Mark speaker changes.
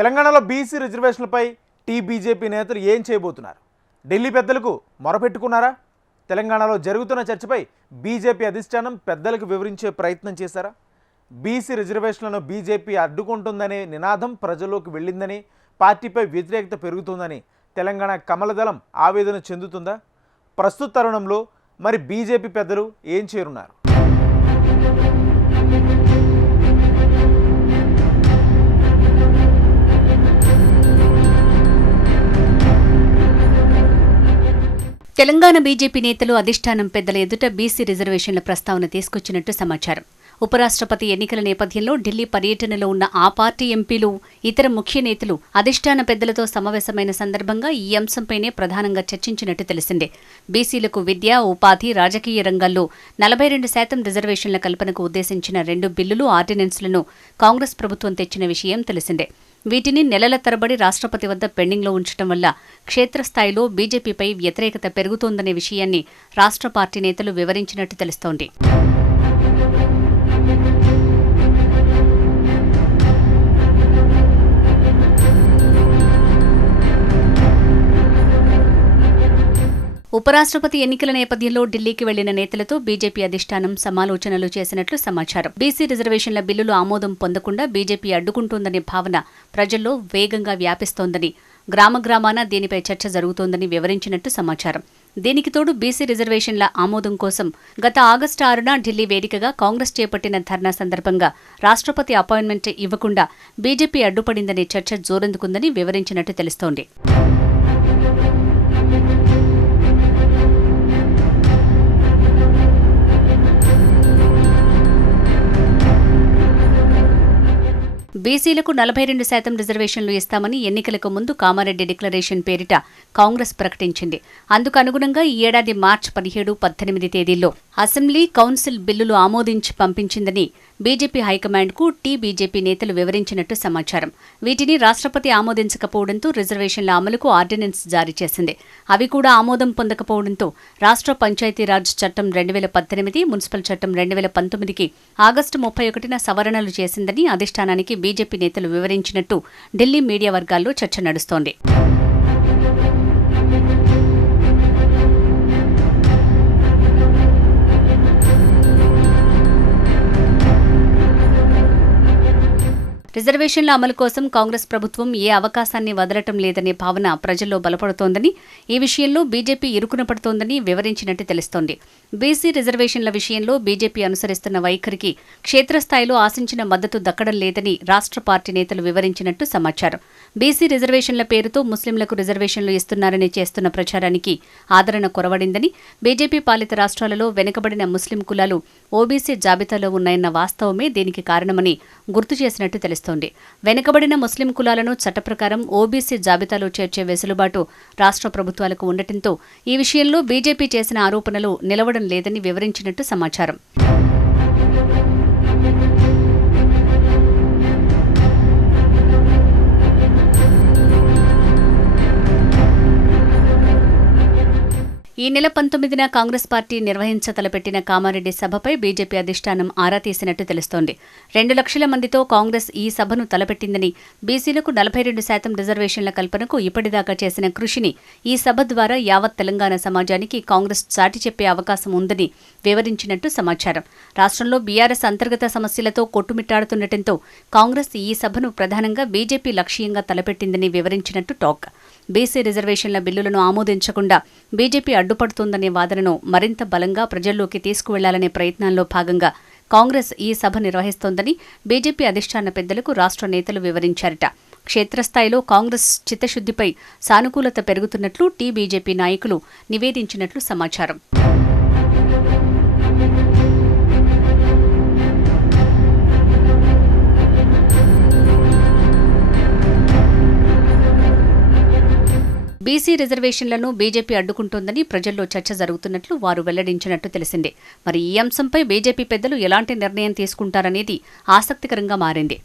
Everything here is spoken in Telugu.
Speaker 1: తెలంగాణలో బీసీ రిజర్వేషన్లపై టీ బీజేపీ నేతలు ఏం చేయబోతున్నారు? ఢిల్లీ పెద్దలకు మొరపెట్టుకున్నారా? తెలంగాణలో జరుగుతున్న చర్చపై బీజేపీ అధిష్టానం పెద్దలకు వివరించే ప్రయత్నం చేశారా? బీసీ రిజర్వేషన్లను బీజేపీ అడ్డుకుంటుందనే నినాదం ప్రజల్లోకి వెళ్ళిందని పార్టీపై వ్యతిరేకత పెరుగుతుందని తెలంగాణ కమలదళం ఆవేదన చెందుతుందా? ప్రస్తుత తరుణంలో మరి బీజేపీ పెద్దలు ఏం చేరున్నారు?
Speaker 2: తెలంగాణ బీజేపీ నేతలు అధిష్టానం పెద్దల ఎదుట బీసీ రిజర్వేషన్ల ప్రస్తావన తీసుకొచ్చినట్టు సమాచారం. ఉపరాష్ట్రపతి ఎన్నికల నేపథ్యంలో ఢిల్లీ పర్యటనలో ఉన్న ఆ పార్టీ ఎంపీలు ఇతర ముఖ్య నేతలు అధిష్టాన పెద్దలతో సమావేశమైన సందర్భంగా ఈ అంశంపైనే ప్రధానంగా చర్చించినట్టు తెలిసిందే. బీసీలకు విద్య ఉపాధి రాజకీయ రంగాల్లో నలభై రెండు శాతం రిజర్వేషన్ల కల్పనకు ఉద్దేశించిన రెండు బిల్లులు ఆర్డినెన్స్లను కాంగ్రెస్ ప్రభుత్వం తెచ్చిన విషయం తెలిసిందే. వీటిని నెలల తరబడి రాష్ట్రపతి వద్ద పెండింగ్లో ఉంచడం వల్ల క్షేత్రస్థాయిలో బీజేపీపై వ్యతిరేకత పెరుగుతోందనే విషయాన్ని రాష్ట్ర పార్టీ నేతలు వివరించినట్టు తెలుస్తోంది. ఉపరాష్ట్రపతి ఎన్నికల నేపథ్యంలో ఢిల్లీకి వెళ్ళిన నేతలతో బీజేపీ అధిష్టానం సమాలోచనలు చేసినట్లు సమాచారం. బీసీ రిజర్వేషన్ల బిల్లులు ఆమోదం పొందకుండా బీజేపీ అడ్డుకుంటోందనే భావన ప్రజల్లో వేగంగా వ్యాపిస్తోందని గ్రామ గ్రామాన దీనిపై చర్చ జరుగుతోందని వివరించినట్టు సమాచారం. దీనికి తోడు బీసీ రిజర్వేషన్ల ఆమోదం కోసం గత ఆగస్టు ఆరున ఢిల్లీ వేదికగా కాంగ్రెస్ చేపట్టిన ధర్నా సందర్భంగా రాష్ట్రపతి అపాయింట్మెంట్ ఇవ్వకుండా బీజేపీ అడ్డుపడిందనే చర్చ జోరందుకుందని వివరించినట్టు తెలుస్తోంది. బీసీలకు నలభై రెండు శాతం రిజర్వేషన్లు ఇస్తామని ఎన్నికలకు ముందు కామారెడ్డి డిక్లరేషన్ పేరిట కాంగ్రెస్ ప్రకటించింది. అందుకు అనుగుణంగా ఈ ఏడాది మార్చి పదిహేడు పద్దెనిమిది తేదీల్లో అసెంబ్లీ కౌన్సిల్ బిల్లులు ఆమోదించి పంపించిందని బీజేపీ హైకమాండ్కు టీ బీజేపీ నేతలు వివరించినట్టు సమాచారం. వీటిని రాష్ట్రపతి ఆమోదించకపోవడంతో రిజర్వేషన్ల అమలుకు ఆర్డినెన్స్ జారీ చేసింది. అవి కూడా ఆమోదం పొందకపోవడంతో రాష్ట్ర పంచాయతీరాజ్ చట్టం రెండు వేల పద్దెనిమిది మున్సిపల్ చట్టం రెండు వేల పంతొమ్మిదికి ఆగస్టు ముప్పై ఒకటిన సవరణలు చేసిందని అధిష్టానానికి బీజేపీ నేతలు వివరించినట్టు ఢిల్లీ మీడియా వర్గాల్లో చర్చ నడుస్తోంది. రిజర్వేషన్ల అమలు కోసం కాంగ్రెస్ ప్రభుత్వం ఏ అవకాశాన్ని వదలటం లేదనే భావన ప్రజల్లో బలపడుతోందని ఈ విషయంలో బీజేపీ ఇరుకున పడుతోందని వివరించినట్టు తెలుస్తోంది. బీసీ రిజర్వేషన్ల విషయంలో బీజేపీ అనుసరిస్తున్న వైఖరికి క్షేత్రస్థాయిలో ఆశించిన మద్దతు దక్కడం లేదని రాష్ట్ర పార్టీ నేతలు వివరించినట్టు సమాచారం. బీసీ రిజర్వేషన్ల పేరుతో ముస్లింలకు రిజర్వేషన్లు ఇస్తున్నారని చేస్తున్న ప్రచారానికి ఆదరణ కొరవడిందని బీజేపీ పాలిత రాష్ట్రాలలో వెనుకబడిన ముస్లిం కులాలు ఓబీసీ జాబితాలో ఉన్నాయన్న వాస్తవమే దీనికి కారణమని గుర్తు చేసినట్టు తెలుస్తోంది. వెనుకబడిన ముస్లిం కులాలను చట్టప్రకారం ఓబీసీ జాబితాలో చేర్చే వెసులుబాటు రాష్ట్ర ప్రభుత్వాలకు ఉండటంతో ఈ విషయంలో బీజేపీ చేసిన ఆరోపణలు నిలవడం లేదని వివరించినట్టు సమాచారం. ఈ నెల పంతొమ్మిదిన కాంగ్రెస్ పార్టీ నిర్వహించ తలపెట్టిన కామారెడ్డి సభపై బీజేపీ అధిష్టానం ఆరా తీసినట్టు తెలుస్తోంది. రెండు లక్షల మందితో కాంగ్రెస్ ఈ సభను తలపెట్టిందని బీసీలకు నలభై రెండు శాతం రిజర్వేషన్ల కల్పనకు ఇప్పటిదాకా చేసిన కృషిని ఈ సభ ద్వారా యావత్ తెలంగాణ సమాజానికి కాంగ్రెస్ చాటి చెప్పే అవకాశం ఉందని వివరించినట్టు సమాచారం. రాష్ట్రంలో బీఆర్ఎస్ అంతర్గత సమస్యలతో కొట్టుమిట్టాడుతుండటంతో కాంగ్రెస్ ఈ సభను ప్రధానంగా బీజేపీ లక్ష్యంగా తలపెట్టిందని వివరించినట్టు టాక్. బీసీ రిజర్వేషన్ల బిల్లులను ఆమోదించకుండా బీజేపీ అడ్డుపడుతోందనే వాదనను మరింత బలంగా ప్రజల్లోకి తీసుకువెళ్ళాలనే ప్రయత్నాల్లో భాగంగా కాంగ్రెస్ ఈ సభ నిర్వహిస్తోందని బీజేపీ అధిష్టాన పెద్దలకు రాష్ట్ర నేతలు వివరించారట. క్షేత్రస్థాయిలో కాంగ్రెస్ చిత్తశుద్దిపై సానుకూలత పెరుగుతున్నట్లు టీ బీజేపీ నాయకులు నివేదించినట్లు సమాచారం. బీసీ రిజర్వేషన్లను బీజేపీ అడ్డుకుంటోందని ప్రజల్లో చర్చ జరుగుతున్నట్లు వారు వెల్లడించినట్టు తెలిసిందే. మరి ఈ అంశంపై బీజేపీ పెద్దలు ఎలాంటి నిర్ణయం తీసుకుంటారనేది ఆసక్తికరంగా మారింది.